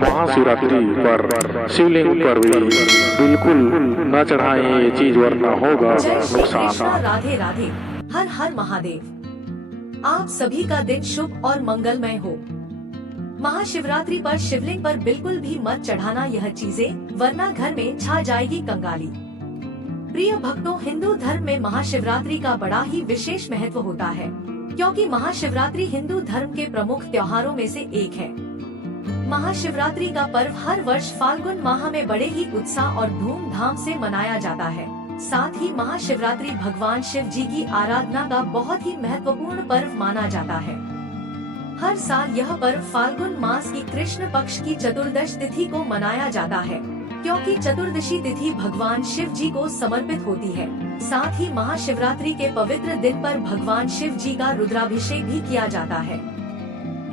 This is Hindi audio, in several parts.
महाशिवरात्रि पर शिवलिंग पर भी बिल्कुल न चढ़ाएं ये चीज, वरना होगा जय श्री कृष्णा, नुकसान। राधे राधे, हर हर महादेव। आप सभी का दिन शुभ और मंगलमय हो। महाशिवरात्रि पर शिवलिंग पर बिल्कुल भी मत चढ़ाना यह चीजें, वरना घर में छा जाएगी कंगाली। प्रिय भक्तों, हिंदू धर्म में महाशिवरात्रि का बड़ा ही विशेष महत्व होता है, क्योंकि महाशिवरात्रि हिंदू धर्म के प्रमुख त्योहारों में से एक है। महाशिवरात्रि का पर्व हर वर्ष फाल्गुन माह में बड़े ही उत्साह और धूमधाम से मनाया जाता है। साथ ही महाशिवरात्रि भगवान शिव जी की आराधना का बहुत ही महत्वपूर्ण पर्व माना जाता है। हर साल यह पर्व फाल्गुन मास की कृष्ण पक्ष की चतुर्दश तिथि को मनाया जाता है, क्योंकि चतुर्दशी तिथि भगवान शिव जी को समर्पित होती है। साथ ही महाशिवरात्रि के पवित्र दिन पर भगवान शिव जी का रुद्राभिषेक भी किया जाता है।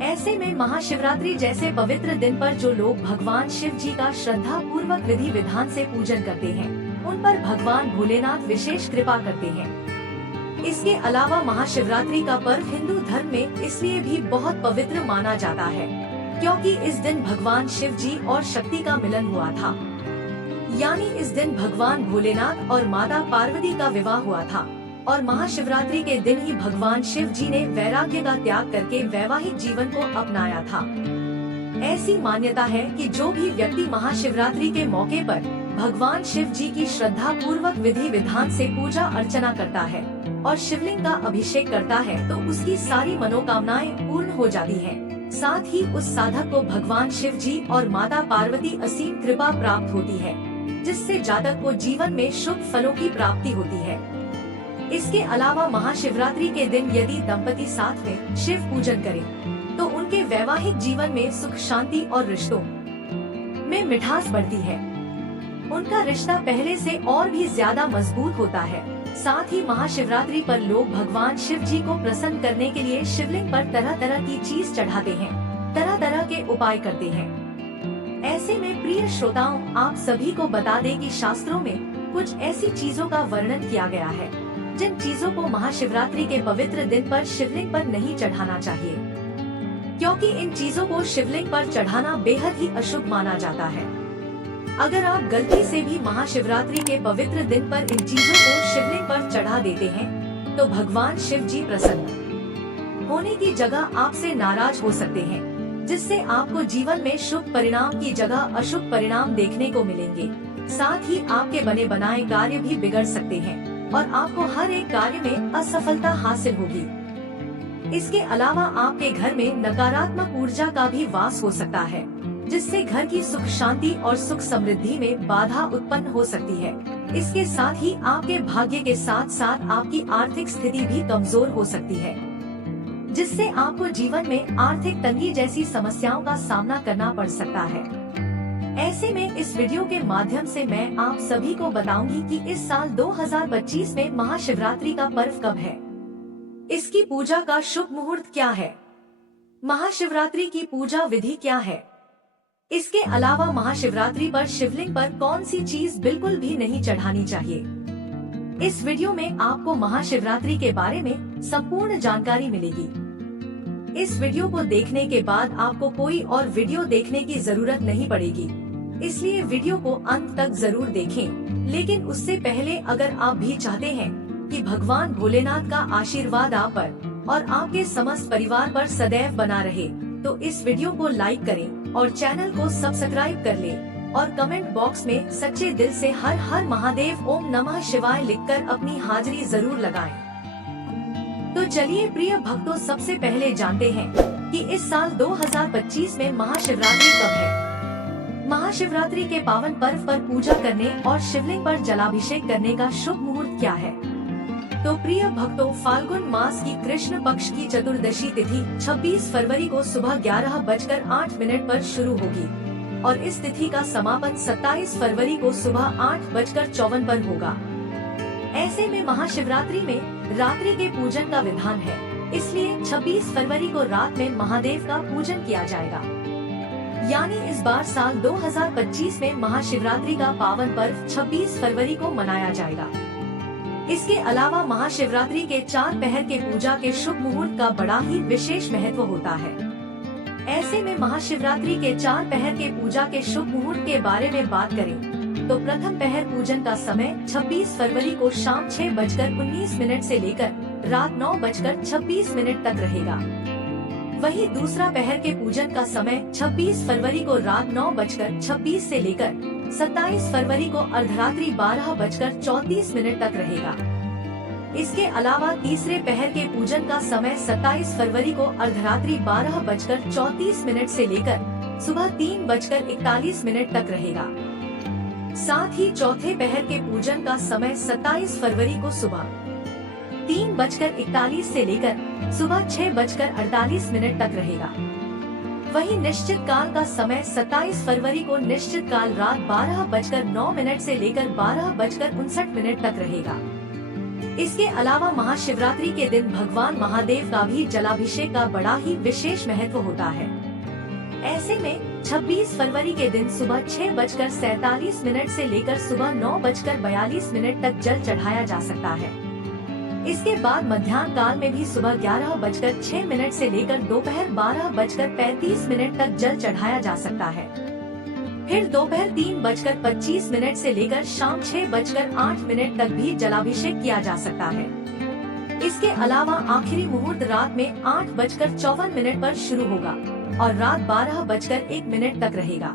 ऐसे में महाशिवरात्रि जैसे पवित्र दिन पर जो लोग भगवान शिव जी का श्रद्धा पूर्वक विधि विधान से पूजन करते हैं, उन पर भगवान भोलेनाथ विशेष कृपा करते हैं। इसके अलावा महाशिवरात्रि का पर्व हिंदू धर्म में इसलिए भी बहुत पवित्र माना जाता है, क्योंकि इस दिन भगवान शिव जी और शक्ति का मिलन हुआ था। यानी इस दिन भगवान भोलेनाथ और माता पार्वती का विवाह हुआ था, और महाशिवरात्रि के दिन ही भगवान शिव जी ने वैराग्य का त्याग करके वैवाहिक जीवन को अपनाया था। ऐसी मान्यता है कि जो भी व्यक्ति महाशिवरात्रि के मौके पर भगवान शिव जी की श्रद्धा पूर्वक विधि विधान से पूजा अर्चना करता है और शिवलिंग का अभिषेक करता है, तो उसकी सारी मनोकामनाएं पूर्ण हो जाती हैं। साथ ही उस साधक को भगवान शिव जी और माता पार्वती असीम कृपा प्राप्त होती है, जिससे जातक को जीवन में शुभ फलों की प्राप्ति होती है। इसके अलावा महाशिवरात्रि के दिन यदि दंपति साथ में शिव पूजन करें, तो उनके वैवाहिक जीवन में सुख शांति और रिश्तों में मिठास बढ़ती है। उनका रिश्ता पहले से और भी ज्यादा मजबूत होता है। साथ ही महाशिवरात्रि पर लोग भगवान शिव जी को प्रसन्न करने के लिए शिवलिंग पर तरह तरह की चीज चढ़ाते हैं, तरह तरह के उपाय करते हैं। ऐसे में प्रिय श्रोताओं, आप सभी को बता दें कि शास्त्रों में कुछ ऐसी चीजों का वर्णन किया गया है, जिन चीजों को महाशिवरात्रि के पवित्र दिन पर शिवलिंग पर नहीं चढ़ाना चाहिए, क्योंकि इन चीजों को शिवलिंग पर चढ़ाना बेहद ही अशुभ माना जाता है। अगर आप गलती से भी महाशिवरात्रि के पवित्र दिन पर इन चीजों को शिवलिंग पर चढ़ा देते हैं, तो भगवान शिव जी प्रसन्न होने की जगह आपसे नाराज हो सकते हैं, जिससे आपको जीवन में शुभ परिणाम की जगह अशुभ परिणाम देखने को मिलेंगे। साथ ही आपके बने बनाए कार्य भी बिगड़ सकते हैं और आपको हर एक कार्य में असफलता हासिल होगी। इसके अलावा आपके घर में नकारात्मक ऊर्जा का भी वास हो सकता है, जिससे घर की सुख शांति और सुख समृद्धि में बाधा उत्पन्न हो सकती है। इसके साथ ही आपके भाग्य के साथ साथ आपकी आर्थिक स्थिति भी कमजोर हो सकती है, जिससे आपको जीवन में आर्थिक तंगी जैसी समस्याओं का सामना करना पड़ सकता है। ऐसे में इस वीडियो के माध्यम से मैं आप सभी को बताऊंगी कि इस साल 2025 में महाशिवरात्रि का पर्व कब है, इसकी पूजा का शुभ मुहूर्त क्या है, महाशिवरात्रि की पूजा विधि क्या है। इसके अलावा महाशिवरात्रि पर शिवलिंग पर कौन सी चीज बिल्कुल भी नहीं चढ़ानी चाहिए। इस वीडियो में आपको महाशिवरात्रि के बारे में संपूर्ण जानकारी मिलेगी। इस वीडियो को देखने के बाद आपको कोई और वीडियो देखने की जरूरत नहीं पड़ेगी, इसलिए वीडियो को अंत तक जरूर देखें। लेकिन उससे पहले अगर आप भी चाहते हैं कि भगवान भोलेनाथ का आशीर्वाद आप पर और आपके समस्त परिवार पर सदैव बना रहे, तो इस वीडियो को लाइक करें और चैनल को सब्सक्राइब कर लें और कमेंट बॉक्स में सच्चे दिल से हर हर महादेव ओम नमः शिवाय लिखकर अपनी हाजिरी जरूर लगाएं। तो चलिए प्रिय भक्तों, सबसे पहले जानते हैं कि इस साल 2025 में महाशिवरात्रि कब है। महाशिवरात्रि के पावन पर्व पर पूजा करने और शिवलिंग पर जलाभिषेक करने का शुभ मुहूर्त क्या है। तो प्रिय भक्तों, फाल्गुन मास की कृष्ण पक्ष की चतुर्दशी तिथि 26 फरवरी को सुबह 11:08 पर शुरू होगी और इस तिथि का समापन 27 फरवरी को सुबह 8:54 पर होगा। ऐसे में महाशिवरात्रि में रात्रि के पूजन का विधान है, इसलिए 26 फरवरी को रात में महादेव का पूजन किया जाएगा। यानी इस बार साल 2025 में महाशिवरात्रि का पावन पर्व 26 फरवरी को मनाया जाएगा। इसके अलावा महाशिवरात्रि के 4 पहर के पूजा के शुभ मुहूर्त का बड़ा ही विशेष महत्व होता है। ऐसे में महाशिवरात्रि के 4 पहर के पूजा के शुभ मुहूर्त के बारे में बात करें तो प्रथम पहर पूजन का समय 26 फरवरी को शाम 6:19 से लेकर रात 9:26 तक रहेगा। वहीं दूसरा पहर के पूजन का समय 26 फरवरी को रात 9:26 से लेकर 27 फरवरी को अर्धरात्रि 12:34 तक रहेगा। इसके अलावा तीसरे पहर के पूजन का समय 27 फरवरी को अर्धरात्रि 12:34 से लेकर सुबह 3:41 तक रहेगा। साथ ही चौथे पहर के पूजन का समय 27 फरवरी को सुबह 3:41 से लेकर सुबह 6:48 तक रहेगा। वहीं निश्चित काल का समय 27 फरवरी को निश्चित काल रात 12:09 से लेकर 12:59 तक रहेगा। इसके अलावा महाशिवरात्रि के दिन भगवान महादेव का भी जलाभिषेक का बड़ा ही विशेष महत्व होता है। ऐसे में 26 फरवरी के दिन सुबह 6:47 से लेकर सुबह 9:42 तक जल चढ़ाया जा सकता है। इसके बाद मध्याह्न काल में भी सुबह 11:06 से लेकर दोपहर 12:35 तक जल चढ़ाया जा सकता है। फिर दोपहर 3:25 से लेकर शाम 6:08 तक भी जलाभिषेक किया जा सकता है। इसके अलावा आखिरी मुहूर्त रात में 8:54 पर शुरू होगा और रात 12:01 तक रहेगा।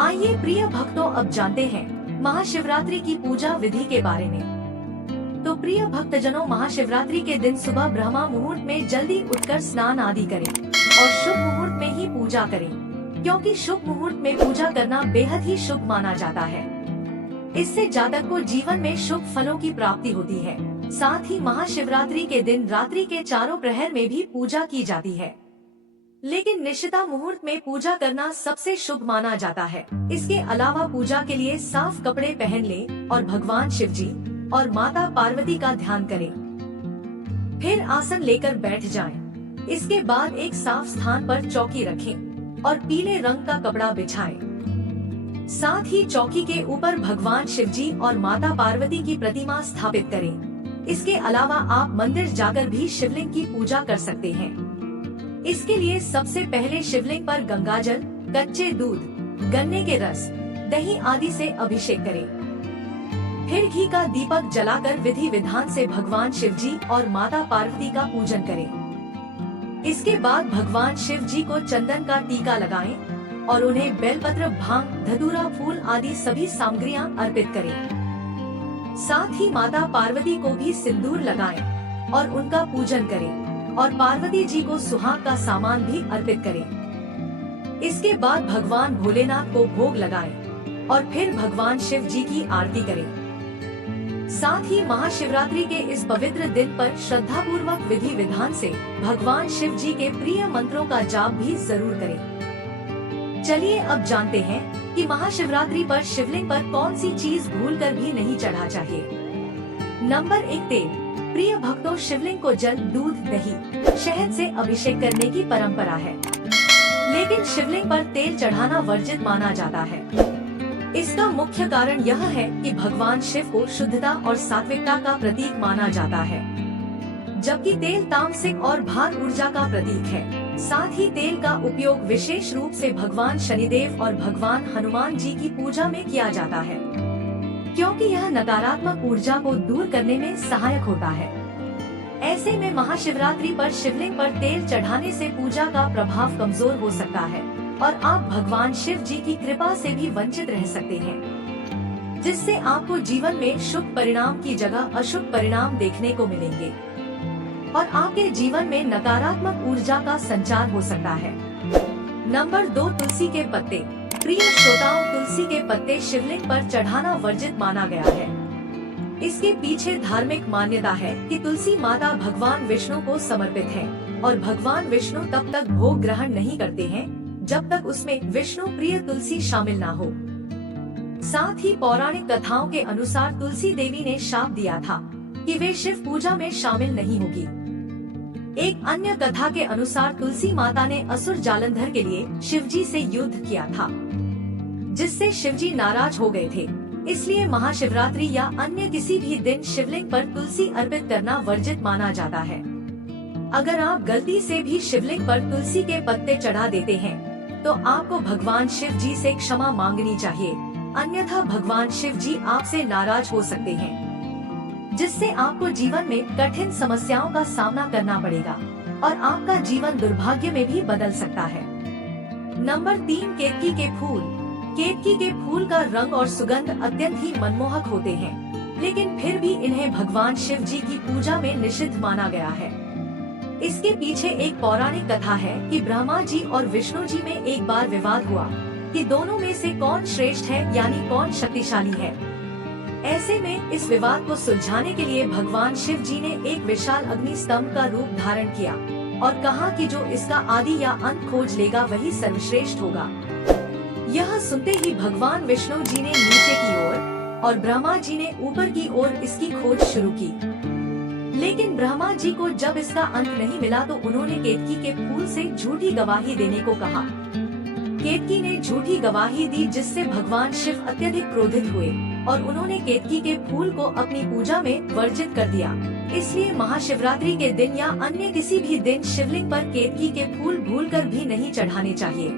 आइए प्रिय भक्तों, अब जानते हैं महाशिवरात्रि की पूजा विधि के बारे में। तो प्रिय भक्तजनों, महाशिवरात्रि के दिन सुबह ब्रह्मा मुहूर्त में जल्दी उठकर स्नान आदि करें और शुभ मुहूर्त में ही पूजा करें, क्योंकि शुभ मुहूर्त में पूजा करना बेहद ही शुभ माना जाता है। इससे जातक को जीवन में शुभ फलों की प्राप्ति होती है। साथ ही महाशिवरात्रि के दिन रात्रि के चारों प्रहर में भी पूजा की जाती है, लेकिन निशिता मुहूर्त में पूजा करना सबसे शुभ माना जाता है। इसके अलावा पूजा के लिए साफ कपड़े पहन लें और भगवान शिव जी और माता पार्वती का ध्यान करें। फिर आसन लेकर बैठ जाएं। इसके बाद एक साफ स्थान पर चौकी रखें और पीले रंग का कपड़ा बिछाएं। साथ ही चौकी के ऊपर भगवान शिव जी और माता पार्वती की प्रतिमा स्थापित करें। इसके अलावा आप मंदिर जाकर भी शिवलिंग की पूजा कर सकते हैं। इसके लिए सबसे पहले शिवलिंग पर गंगाजल, कच्चे दूध, गन्ने के रस, दही आदि से अभिषेक करें। फिर घी का दीपक जलाकर विधि विधान से भगवान शिव जी और माता पार्वती का पूजन करें। इसके बाद भगवान शिव जी को चंदन का टीका लगाएं और उन्हें बेलपत्र, भांग, धतूरा, फूल आदि सभी सामग्रियां अर्पित करें। साथ ही माता पार्वती को भी सिंदूर लगाएं और उनका पूजन करें और पार्वती जी को सुहाग का सामान भी अर्पित करें। इसके बाद भगवान भोलेनाथ को भोग लगाएं और फिर भगवान शिव जी की आरती करें। साथ ही महाशिवरात्रि के इस पवित्र दिन पर श्रद्धा पूर्वक विधि विधान से भगवान शिव जी के प्रिय मंत्रों का जाप भी जरूर करें। चलिए अब जानते हैं कि महाशिवरात्रि पर शिवलिंग पर कौन सी चीज भूलकर भी नहीं चढ़ा चाहिए। नंबर 1, तेल। प्रिय भक्तों, शिवलिंग को जल, दूध, दही, शहद से अभिषेक करने की परंपरा है, लेकिन शिवलिंग पर तेल चढ़ाना वर्जित माना जाता है। इसका मुख्य कारण यह है कि भगवान शिव को शुद्धता और सात्विकता का प्रतीक माना जाता है, जबकि तेल तामसिक और भार ऊर्जा का प्रतीक है। साथ ही तेल का उपयोग विशेष रूप से भगवान शनिदेव और भगवान हनुमान जी की पूजा में किया जाता है, क्योंकि यह नकारात्मक ऊर्जा को दूर करने में सहायक होता है। ऐसे में महाशिवरात्रि पर शिवलिंग पर तेल चढ़ाने से पूजा का प्रभाव कमजोर हो सकता है और आप भगवान शिव जी की कृपा से भी वंचित रह सकते हैं, जिससे आपको जीवन में शुभ परिणाम की जगह अशुभ परिणाम देखने को मिलेंगे और आपके जीवन में नकारात्मक ऊर्जा का संचार हो सकता है। नंबर 2, तुलसी के पत्ते। प्रिय श्रोताओं, तुलसी के पत्ते शिवलिंग पर चढ़ाना वर्जित माना गया है। इसके पीछे धार्मिक मान्यता है कि तुलसी माता भगवान विष्णु को समर्पित है और भगवान विष्णु तब तक भोग ग्रहण नहीं करते हैं जब तक उसमें विष्णु प्रिय तुलसी शामिल ना हो। साथ ही पौराणिक कथाओं के अनुसार तुलसी देवी ने शाप दिया था कि वे शिव पूजा में शामिल नहीं होगी। एक अन्य कथा के अनुसार तुलसी माता ने असुर जालंधर के लिए शिवजी से युद्ध किया था, जिससे शिवजी नाराज हो गए थे। इसलिए महाशिवरात्रि या अन्य किसी भी दिन शिवलिंग पर तुलसी अर्पित करना वर्जित माना जाता है। अगर आप गलती से भी शिवलिंग पर तुलसी के पत्ते चढ़ा देते हैं तो आपको भगवान शिव जी से क्षमा मांगनी चाहिए, अन्यथा भगवान शिव जी आपसे नाराज हो सकते हैं, जिससे आपको जीवन में कठिन समस्याओं का सामना करना पड़ेगा और आपका जीवन दुर्भाग्य में भी बदल सकता है। नंबर 3, केतकी के फूल। केतकी के फूल का रंग और सुगंध अत्यंत ही मनमोहक होते हैं, लेकिन फिर भी इन्हें भगवान शिव जी की पूजा में निषिद्ध माना गया है। इसके पीछे एक पौराणिक कथा है कि ब्रह्मा जी और विष्णु जी में एक बार विवाद हुआ कि दोनों में से कौन श्रेष्ठ है, यानी कौन शक्तिशाली है। ऐसे में इस विवाद को सुलझाने के लिए भगवान शिव जी ने एक विशाल अग्नि स्तंभ का रूप धारण किया और कहा कि जो इसका आदि या अंत खोज लेगा वही सर्वश्रेष्ठ होगा। यह सुनते ही भगवान विष्णु जी ने नीचे की ओर और ब्रह्मा जी ने ऊपर की ओर इसकी खोज शुरू की, लेकिन ब्रह्मा जी को जब इसका अंत नहीं मिला तो उन्होंने केतकी के फूल से झूठी गवाही देने को कहा। केतकी ने झूठी गवाही दी, जिससे भगवान शिव अत्यधिक क्रोधित हुए और उन्होंने केतकी के फूल को अपनी पूजा में वर्जित कर दिया। इसलिए महाशिवरात्रि के दिन या अन्य किसी भी दिन शिवलिंग पर केतकी के फूल भूलकर भी नहीं चढ़ाने चाहिए,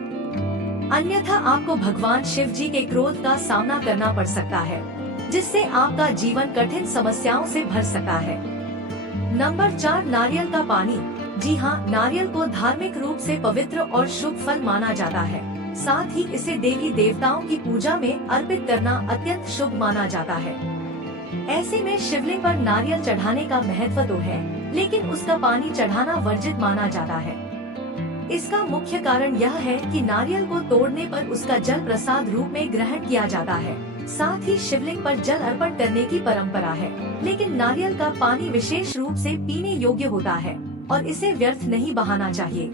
अन्यथा आपको भगवान शिव जी के क्रोध का सामना करना पड़ सकता है, जिससे आपका जीवन कठिन समस्याओं से भर सकता है। नंबर 4, नारियल का पानी। जी हाँ, नारियल को धार्मिक रूप से पवित्र और शुभ फल माना जाता है। साथ ही इसे देवी देवताओं की पूजा में अर्पित करना अत्यंत शुभ माना जाता है। ऐसे में शिवलिंग पर नारियल चढ़ाने का महत्व तो है, लेकिन उसका पानी चढ़ाना वर्जित माना जाता है। इसका मुख्य कारण यह है कि नारियल को तोड़ने पर उसका जल प्रसाद रूप में ग्रहण किया जाता है। साथ ही शिवलिंग पर जल अर्पण करने की परंपरा है, लेकिन नारियल का पानी विशेष रूप से पीने योग्य होता है और इसे व्यर्थ नहीं बहाना चाहिए।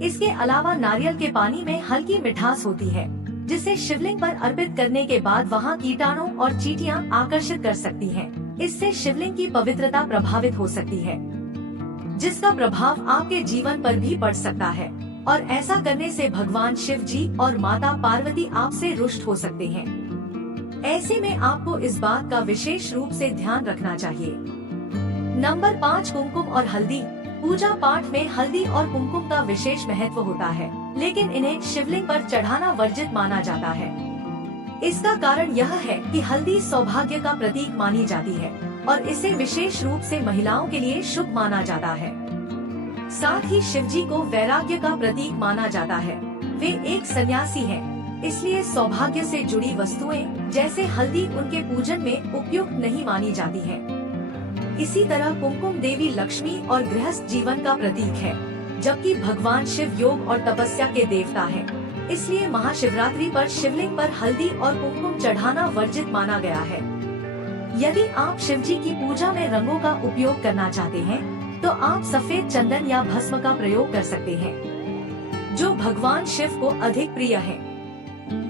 इसके अलावा नारियल के पानी में हल्की मिठास होती है, जिसे शिवलिंग पर अर्पित करने के बाद वहां कीटाणु और चींटियां आकर्षित कर सकती हैं। इससे शिवलिंग की पवित्रता प्रभावित हो सकती है, जिसका प्रभाव आपके जीवन पर भी पड़ सकता है और ऐसा करने से भगवान शिव जी और माता पार्वती आपसे रुष्ट हो सकते हैं। ऐसे में आपको इस बात का विशेष रूप से ध्यान रखना चाहिए। नंबर 5, कुमकुम और हल्दी। पूजा पाठ में हल्दी और कुमकुम का विशेष महत्व होता है, लेकिन इन्हें शिवलिंग पर चढ़ाना वर्जित माना जाता है। इसका कारण यह है कि हल्दी सौभाग्य का प्रतीक मानी जाती है और इसे विशेष रूप से महिलाओं के लिए शुभ माना जाता है। साथ ही शिव जी को वैराग्य का प्रतीक माना जाता है। वे एक सन्यासी हैं, इसलिए सौभाग्य से जुड़ी वस्तुएं जैसे हल्दी उनके पूजन में उपयुक्त नहीं मानी जाती है। इसी तरह कुमकुम देवी लक्ष्मी और गृहस्थ जीवन का प्रतीक है, जबकि भगवान शिव योग और तपस्या के देवता हैं। इसलिए महाशिवरात्रि पर शिवलिंग पर हल्दी और कुमकुम चढ़ाना वर्जित माना गया है। यदि आप शिव जी की पूजा में रंगों का उपयोग करना चाहते हैं, तो आप सफेद चंदन या भस्म का प्रयोग कर सकते हैं, जो भगवान शिव को अधिक प्रिय है।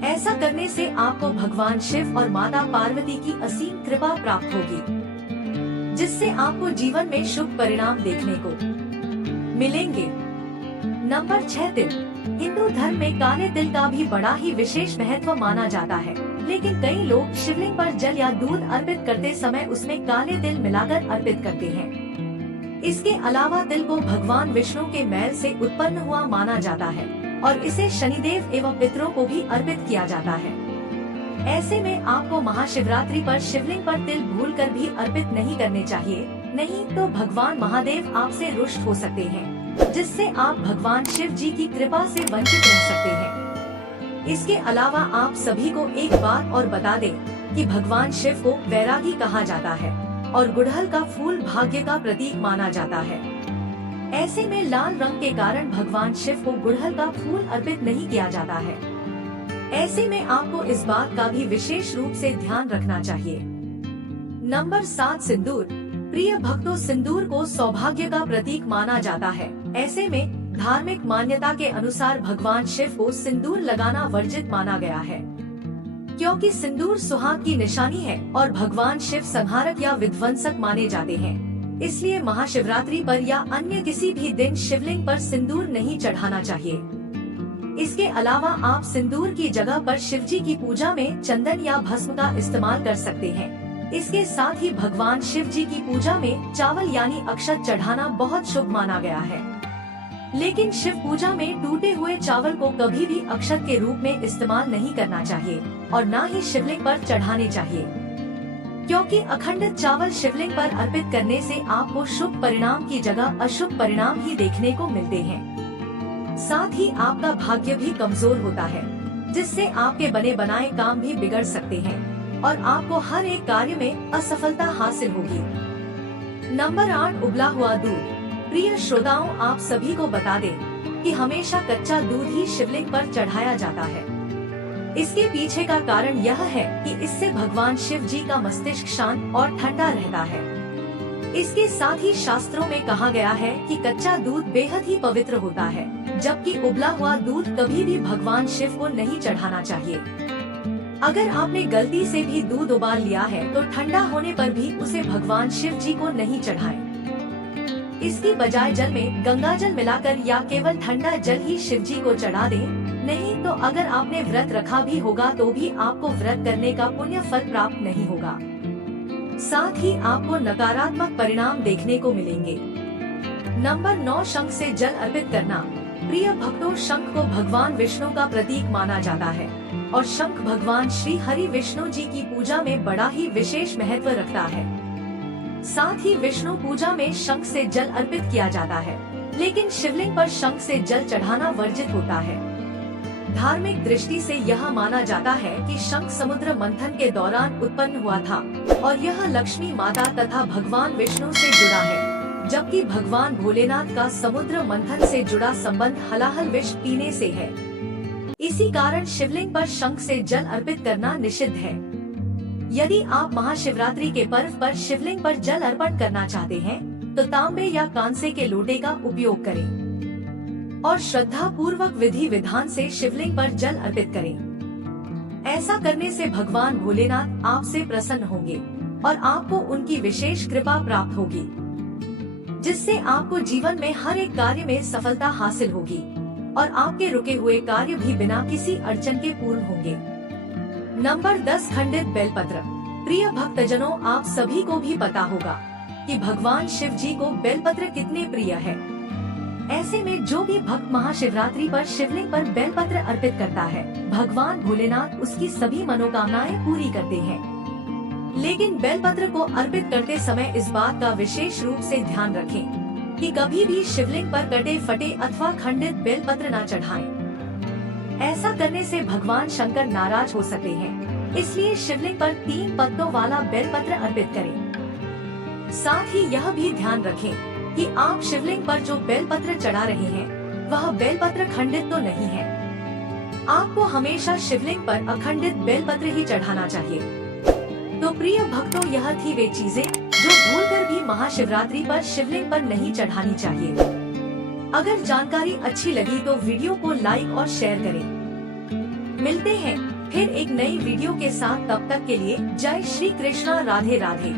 ऐसा करने से आपको भगवान शिव और माता पार्वती की असीम कृपा प्राप्त होगी, जिससे आपको जीवन में शुभ परिणाम देखने को मिलेंगे। नंबर 6, तिल। हिंदू धर्म में काले तिल का भी बड़ा ही विशेष महत्व माना जाता है, लेकिन कई लोग शिवलिंग पर जल या दूध अर्पित करते समय उसमें काले तिल मिलाकर अर्पित करते हैं। इसके अलावा तिल को भगवान विष्णु के मैल से उत्पन्न हुआ माना जाता है और इसे शनिदेव एवं पितरों को भी अर्पित किया जाता है। ऐसे में आपको महाशिवरात्रि पर शिवलिंग पर तिल भूलकर भी अर्पित नहीं करने चाहिए, नहीं तो भगवान महादेव आपसे रुष्ट हो सकते हैं, जिससे आप भगवान शिव जी की कृपा से वंचित रह सकते हैं। इसके अलावा आप सभी को एक बात और बता दें कि भगवान शिव को वैरागी कहा जाता है और गुड़हल का फूल भाग्य का प्रतीक माना जाता है। ऐसे में लाल रंग के कारण भगवान शिव को गुड़हल का फूल अर्पित नहीं किया जाता है। ऐसे में आपको इस बात का भी विशेष रूप से ध्यान रखना चाहिए। नंबर 7, सिंदूर। प्रिय भक्तों, सिंदूर को सौभाग्य का प्रतीक माना जाता है। ऐसे में धार्मिक मान्यता के अनुसार भगवान शिव को सिंदूर लगाना वर्जित माना गया है, क्योंकि सिंदूर सुहाग की निशानी है और भगवान शिव संहारक या विध्वंसक माने जाते हैं। इसलिए महाशिवरात्रि पर या अन्य किसी भी दिन शिवलिंग पर सिंदूर नहीं चढ़ाना चाहिए। इसके अलावा आप सिंदूर की जगह पर शिवजी की पूजा में चंदन या भस्म का इस्तेमाल कर सकते हैं। इसके साथ ही भगवान शिव जी की पूजा में चावल यानी अक्षत चढ़ाना बहुत शुभ माना गया है। लेकिन शिव पूजा में टूटे हुए चावल को कभी भी अक्षत के रूप में इस्तेमाल नहीं करना चाहिए और न ही शिवलिंग पर चढ़ाने चाहिए, क्योंकि अखंडित चावल शिवलिंग पर अर्पित करने से आपको शुभ परिणाम की जगह अशुभ परिणाम ही देखने को मिलते हैं। साथ ही आपका भाग्य भी कमजोर होता है, जिससे आपके बने बनाए काम भी बिगड़ सकते हैं और आपको हर एक कार्य में असफलता हासिल होगी। नंबर 8, उबला हुआ दूध। प्रिय श्रोताओं, आप सभी को बता दें कि हमेशा कच्चा दूध ही शिवलिंग पर चढ़ाया जाता है। इसके पीछे का कारण यह है कि इससे भगवान शिव जी का मस्तिष्क शांत और ठंडा रहता है। इसके साथ ही शास्त्रों में कहा गया है कि कच्चा दूध बेहद ही पवित्र होता है, जबकि उबला हुआ दूध कभी भी भगवान शिव को नहीं चढ़ाना चाहिए। अगर आपने गलती से भी दूध उबाल लिया है तो ठंडा होने पर भी उसे भगवान शिव जी को नहीं चढ़ाएं। इसकी बजाय जल में गंगा जल मिलाकर या केवल ठंडा जल ही शिव जी को चढ़ा दें। नहीं तो अगर आपने व्रत रखा भी होगा तो भी आपको व्रत करने का पुण्य फल प्राप्त नहीं होगा। साथ ही आपको नकारात्मक परिणाम देखने को मिलेंगे। नंबर 9, शंख से जल अर्पित करना। प्रिय भक्तों, शंख को भगवान विष्णु का प्रतीक माना जाता है और शंख भगवान श्री हरि विष्णु जी की पूजा में बड़ा ही विशेष महत्व रखता है। साथ ही विष्णु पूजा में शंख से जल अर्पित किया जाता है, लेकिन शिवलिंग पर शंख से जल चढ़ाना वर्जित होता है। धार्मिक दृष्टि से यह माना जाता है कि शंख समुद्र मंथन के दौरान उत्पन्न हुआ था और यह लक्ष्मी माता तथा भगवान विष्णु से जुड़ा है, जबकि भगवान भोलेनाथ का समुद्र मंथन से जुड़ा संबंध हलाहल विष पीने से है। इसी कारण शिवलिंग पर शंख से जल अर्पित करना निषिद्ध है। यदि आप महाशिवरात्रि के पर्व पर शिवलिंग पर जल अर्पण करना चाहते हैं तो तांबे या कांसे के लोटे का उपयोग करें और श्रद्धा पूर्वक विधि विधान से शिवलिंग पर जल अर्पित करें। ऐसा करने से भगवान भोलेनाथ आपसे प्रसन्न होंगे और आपको उनकी विशेष कृपा प्राप्त होगी, जिससे आपको जीवन में हर एक कार्य में सफलता हासिल होगी और आपके रुके हुए कार्य भी बिना किसी अड़चन के पूर्ण होंगे। नंबर 10, खंडित बेलपत्र। प्रिय भक्तजनों, आप सभी को भी पता होगा कि भगवान शिव जी को बेलपत्र कितने प्रिय है। ऐसे में जो भी भक्त महाशिवरात्रि पर शिवलिंग पर बेलपत्र अर्पित करता है, भगवान भोलेनाथ उसकी सभी मनोकामनाएं पूरी करते हैं। लेकिन बेलपत्र को अर्पित करते समय इस बात का विशेष रूप से ध्यान रखें कि कभी भी शिवलिंग पर कटे फटे अथवा खंडित बेलपत्र न चढ़ाएं। ऐसा करने से भगवान शंकर नाराज हो सकते हैं, इसलिए शिवलिंग पर 3 पत्तों वाला बेलपत्र अर्पित करें। साथ ही यह भी ध्यान रखें कि आप शिवलिंग पर जो बेलपत्र चढ़ा रहे हैं वह बेलपत्र खंडित तो नहीं है। आपको हमेशा शिवलिंग पर अखंडित बेलपत्र ही चढ़ाना चाहिए। तो प्रिय भक्तों, यह थी वे चीजें जो भूलकर भी महाशिवरात्रि पर शिवलिंग पर नहीं चढ़ानी चाहिए। अगर जानकारी अच्छी लगी तो वीडियो को लाइक और शेयर करें। मिलते हैं फिर एक नई वीडियो के साथ, तब तक के लिए जय श्री कृष्णा, राधे राधे।